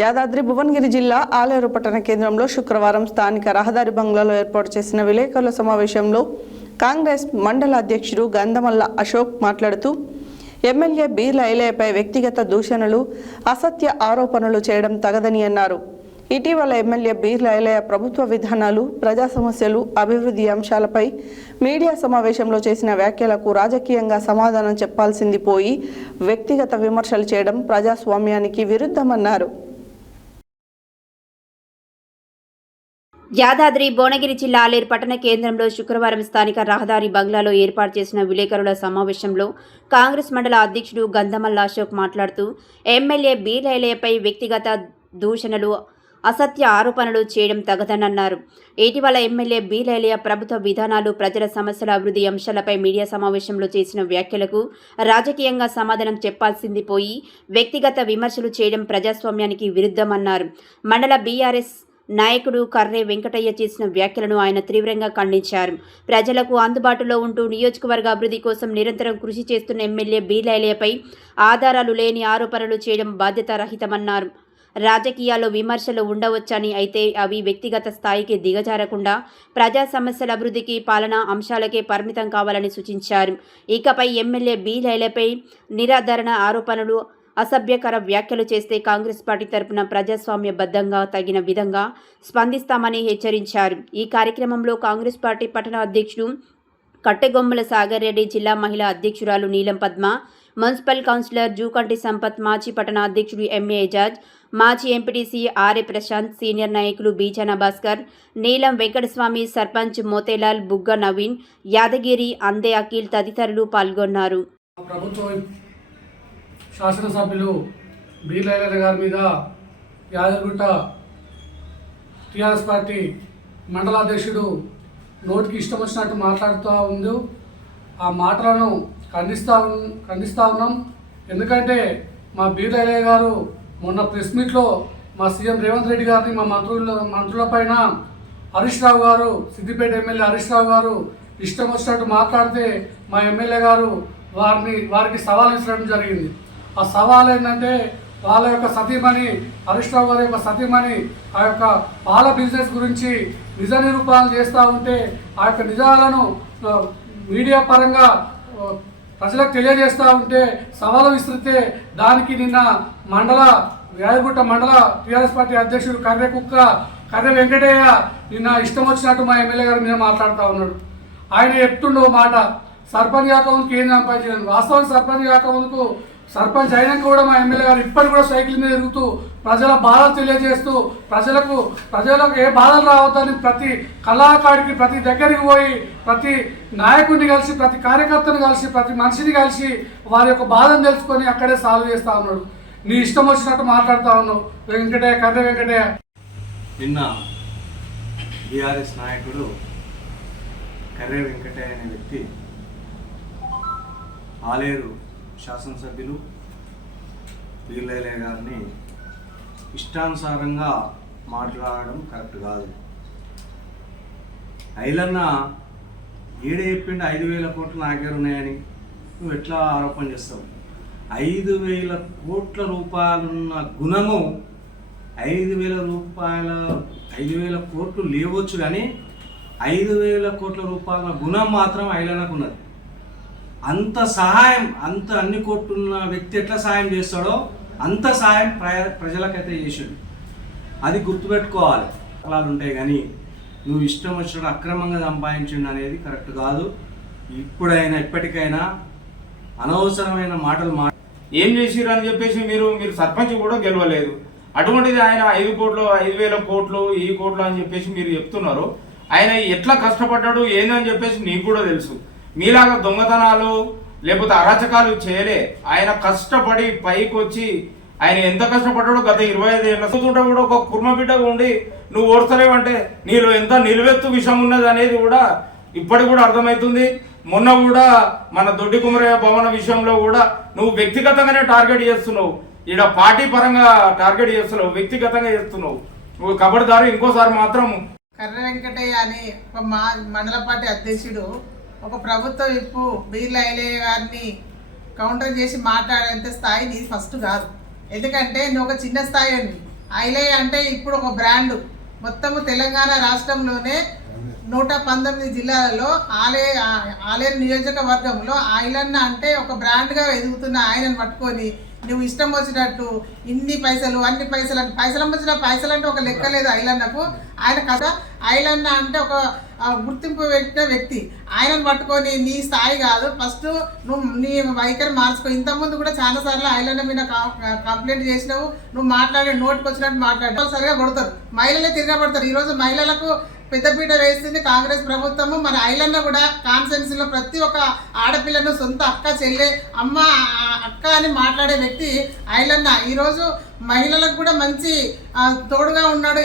యాదాద్రి భువనగిరి జిల్లా ఆలేరు పట్టణ కేంద్రంలో శుక్రవారం స్థానిక రహదారి బంగ్లాలో ఏర్పాటు చేసిన విలేకరుల సమావేశంలో కాంగ్రెస్ మండల అధ్యక్షుడు గంధమల్ల అశోక్ మాట్లాడుతూ ఎమ్మెల్యే బీర్ల ఐలయ్యపై వ్యక్తిగత దూషణలు, అసత్య ఆరోపణలు చేయడం తగదని అన్నారు. ఇటీవల ఎమ్మెల్యే బీర్ల ఐలయ్య ప్రభుత్వ విధానాలు, ప్రజా సమస్యలు, అభివృద్ధి అంశాలపై మీడియా సమావేశంలో చేసిన వ్యాఖ్యలకు రాజకీయంగా సమాధానం చెప్పాల్సింది పోయి వ్యక్తిగత విమర్శలు చేయడం ప్రజాస్వామ్యానికి విరుద్ధమన్నారు. యాదాద్రి భువనగిరి జిల్లా ఆలేరు పట్టణ కేంద్రంలో శుక్రవారం స్థానిక రహదారి బంగ్లాలో ఏర్పాటు చేసిన విలేకరుల సమావేశంలో కాంగ్రెస్ మండల అధ్యక్షుడు గంధమల్ల అశోక్ మాట్లాడుతూ ఎమ్మెల్యే బీర్ల ఐలయ్యపై వ్యక్తిగత దూషణలు, అసత్య ఆరోపణలు చేయడం తగదనన్నారు. ఇటీవల ఎమ్మెల్యే బీర్ల ఐలయ్య ప్రభుత్వ విధానాలు, ప్రజల సమస్యల, అభివృద్ధి అంశాలపై మీడియా సమావేశంలో చేసిన వ్యాఖ్యలకు రాజకీయంగా సమాధానం చెప్పాల్సింది పోయి వ్యక్తిగత విమర్శలు చేయడం ప్రజాస్వామ్యానికి విరుద్ధమన్నారు. మండల బీఆర్ఎస్ నాయకుడు కర్రే వెంకటయ్య చేసిన వ్యాఖ్యలను ఆయన తీవ్రంగా ఖండించారు. ప్రజలకు అందుబాటులో ఉంటూ నియోజకవర్గ అభివృద్ధి కోసం నిరంతరం కృషి చేస్తున్న ఎమ్మెల్యే బీర్ల ఐలయ్యపై ఆధారాలు లేని ఆరోపణలు చేయడం బాధ్యతారహితమన్నారు. రాజకీయాల్లో విమర్శలు ఉండవచ్చని, అయితే అవి వ్యక్తిగత స్థాయికి దిగజారకుండా ప్రజా సమస్యల అభివృద్ధికి, పాలనా అంశాలకే పరిమితం కావాలని సూచించారు. ఇకపై ఎమ్మెల్యే బీర్ల ఐలయ్యపై నిరాధారణ ఆరోపణలు, అసభ్యకర వ్యాఖ్యలు చేస్తే కాంగ్రెస్ పార్టీ తరపున ప్రజాస్వామ్యబద్ధంగా తగిన విధంగా స్పందిస్తామని హెచ్చరించారు. ఈ కార్యక్రమంలో కాంగ్రెస్ పార్టీ పట్టణ అధ్యక్షుడు కట్టెగొమ్మల సాగర్ రెడ్డి, జిల్లా మహిళా అధ్యక్షురాలు నీలం పద్మ, మున్సిపల్ కౌన్సిలర్ జూకంటి సంపత్, మాజీ పట్టణ అధ్యక్షుడు ఎంఏ ఎజాజ్, మాజీ ఎంపీటీసీ ఆర్ఏ ప్రశాంత్, సీనియర్ నాయకులు బీజాన భాస్కర్, నీలం వెంకటస్వామి, సర్పంచ్ మోతేలాల్, బుగ్గ నవీన్, యాదగిరి, అందే అఖిల్ తదితరులు పాల్గొన్నారు. శాసనసభ్యులు బీర్ల ఐలయ్య గారి మీద యాదగిరిగుట్ట టీఆర్ఎస్ పార్టీ మండల అధ్యక్షుడు నోటికి ఇష్టం వచ్చినట్టు మాట్లాడుతూ ఉంది. ఆ మాటలను ఖండిస్తూ ఉన్నాం. ఎందుకంటే మా బీర్ల ఐలయ్య గారు మొన్న ప్రెస్ మీట్లో మా సీఎం రేవంత్ రెడ్డి గారిని, మా మంత్రుల పైన హరీష్ రావు గారు, సిద్దిపేట ఎమ్మెల్యే హరీష్ రావు గారు ఇష్టం వచ్చినట్టు మాట్లాడితే మా ఎమ్మెల్యే గారు వారికి సవాల్ ఇచ్చడం జరిగింది. ఆ సవాల్ ఏంటంటే వాళ్ళ యొక్క సతీమణి, హరీష్ రావు గారి యొక్క సతీమణి ఆ యొక్క పాల బిజినెస్ గురించి నిజ నిరూపణలు చేస్తూ ఉంటే, ఆ యొక్క నిజాలను మీడియా పరంగా ప్రజలకు తెలియజేస్తూ ఉంటే సవాలు విసిరితే దానికి నిన్న యాదగిరిగుట్ట మండల టీఆర్ఎస్ పార్టీ అధ్యక్షుడు కర్రె వెంకటయ్య నిన్న ఇష్టం వచ్చినట్టు మా ఎమ్మెల్యే గారి మీద మాట్లాడుతూ ఉన్నాడు. ఆయన చెప్తుండో మాట, సర్పంచ్ కాకముందుకు ఏం సంపాదించాను. వాస్తవానికి సర్పంచ్ కాకముందుకు, సర్పంచ్ అయినాక కూడా మా ఎమ్మెల్యే గారు ఇప్పటికి కూడా సైకిల్ మీద తిరుగుతూ ప్రజల బాధలు తెలియజేస్తూ ప్రజలకు ఏ బాధలు రావద్దని ప్రతి కళాకారుడికి, ప్రతి దగ్గరికి పోయి, ప్రతి నాయకుడిని కలిసి, ప్రతి కార్యకర్తను కలిసి, ప్రతి మనిషిని కలిసి వారి యొక్క బాధను తెలుసుకొని అక్కడే సాల్వ్ చేస్తూ ఉన్నాడు. నీ ఇష్టం వచ్చినట్టు మాట్లాడుతూ ఉన్నావు కర్రె వెంకటయ్య. నిన్న బీఆర్ఎస్ నాయకుడు కర్రె వెంకటయ్య అనే వ్యక్తి ఆలేరు శాసనసభ్యులు బీర్ల ఐలయ్య గారిని ఇష్టానుసారంగా మాట్లాడడం కరెక్ట్ కాదు. ఐలన్న ఏడే చెప్పిండు 5,000 కోట్లు నా దగ్గర ఉన్నాయని. నువ్వు ఎట్లా ఆరోపణ చేస్తావు? 5,000 కోట్ల రూపాయలున్న గుణము 5,000 కోట్లు లేవచ్చు, కానీ 5,000 కోట్ల రూపాయల గుణం మాత్రం ఐలన్నకు ఉన్నది. అంత సహాయం, అంత అన్ని కోట్లున్న వ్యక్తి ఎట్లా సహాయం చేస్తాడో అంత సహాయం ప్రజలకైతే చేసాడు. అది గుర్తుపెట్టుకోవాలి. అలా ఉంటాయి, కానీ నువ్వు ఇష్టం వచ్చినట్టు అక్రమంగా సంపాదించండి అనేది కరెక్ట్ కాదు. ఇప్పటికైనా అనవసరమైన మాటలు ఏం చేసిరు అని చెప్పేసి మీరు సర్పంచ్ కూడా గెలవలేదు. అటువంటిది ఆయన 5,000 కోట్లు ఈ కోట్లు అని చెప్పేసి మీరు చెప్తున్నారు. ఆయన ఎట్లా కష్టపడ్డాడు ఏందని చెప్పేసి నీకు కూడా తెలుసు. మీలాగా దొంగతనాలు లేకపోతే అరాచకాలు చేయలే. ఆయన కష్టపడి పైకి వచ్చి ఆయన ఎంత కష్టపడ్డాడో గత 25 ఏళ్ళ కూడా ఒక కుర్మబిడ్డగా ఉండి నువ్వు ఓర్చలేవంటే నీలో ఎంత నిలువెత్తు విషయం ఉన్నది అనేది కూడా ఇప్పటికి కూడా అర్థమవుతుంది. మొన్న కూడా మన దొడ్డి కుమరయ్య భవన విషయంలో కూడా నువ్వు వ్యక్తిగతంగానే టార్గెట్ చేస్తున్నావు. ఇక్కడ పార్టీ పరంగా టార్గెట్ చేస్తున్నావు, వ్యక్తిగతంగా చేస్తున్నావు. నువ్వు ఖబర్దారు ఇంకోసారి మాత్రం. కర్రె వెంకటయ్య అని ఒక మండల పార్టీ అధ్యక్షుడు ఒక ప్రభుత్వ విప్పు బీర్ల ఐలయ్య గారిని కౌంటర్ చేసి మాట్లాడేంత స్థాయి నీది ఫస్ట్ కాదు. ఎందుకంటే నువ్వు ఒక చిన్న స్థాయి ఉంది. ఐలయ్య అంటే ఇప్పుడు ఒక బ్రాండ్. మొత్తము తెలంగాణ రాష్ట్రంలోనే 119 జిల్లాలలో ఆలేరు నియోజకవర్గంలో ఐలన్న అంటే ఒక బ్రాండ్గా ఎదుగుతున్న ఆయనను పట్టుకొని నువ్వు ఇష్టం వచ్చినట్టు ఇన్ని పైసలు అన్ని పైసలు అని వచ్చిన పైసలు అంటే ఒక లెక్క లేదు ఐలన్నకు. ఆయన కథ ఐలన్న అంటే ఒక గుర్తింపు పెట్టిన వ్యక్తి. ఆయనను పట్టుకొని నీ స్థాయి కాదు, ఫస్ట్ నువ్వు నీ వైఖరి మార్చుకో. ఇంతకుముందు కూడా చాలాసార్లు ఐలన్న మీద కంప్లైంట్ చేసినావు. నువ్వు మాట్లాడే నోటికి వచ్చినట్టు మాట్లాడే సరిగా కొడతారు, మహిళలే తిరగబడతారు. ఈరోజు మహిళలకు పెద్దపీట వేస్తుంది కాంగ్రెస్ ప్రభుత్వము. మన ఐలన్న కూడా కాన్స్టిట్యున్సీలో ప్రతి ఒక్క ఆడపిల్లను సొంత అక్క చెల్లె అమ్మ అక్క అని మాట్లాడే వ్యక్తి ఐలన్న. ఈరోజు మహిళలకు కూడా మంచి తోడుగా ఉన్నాడు.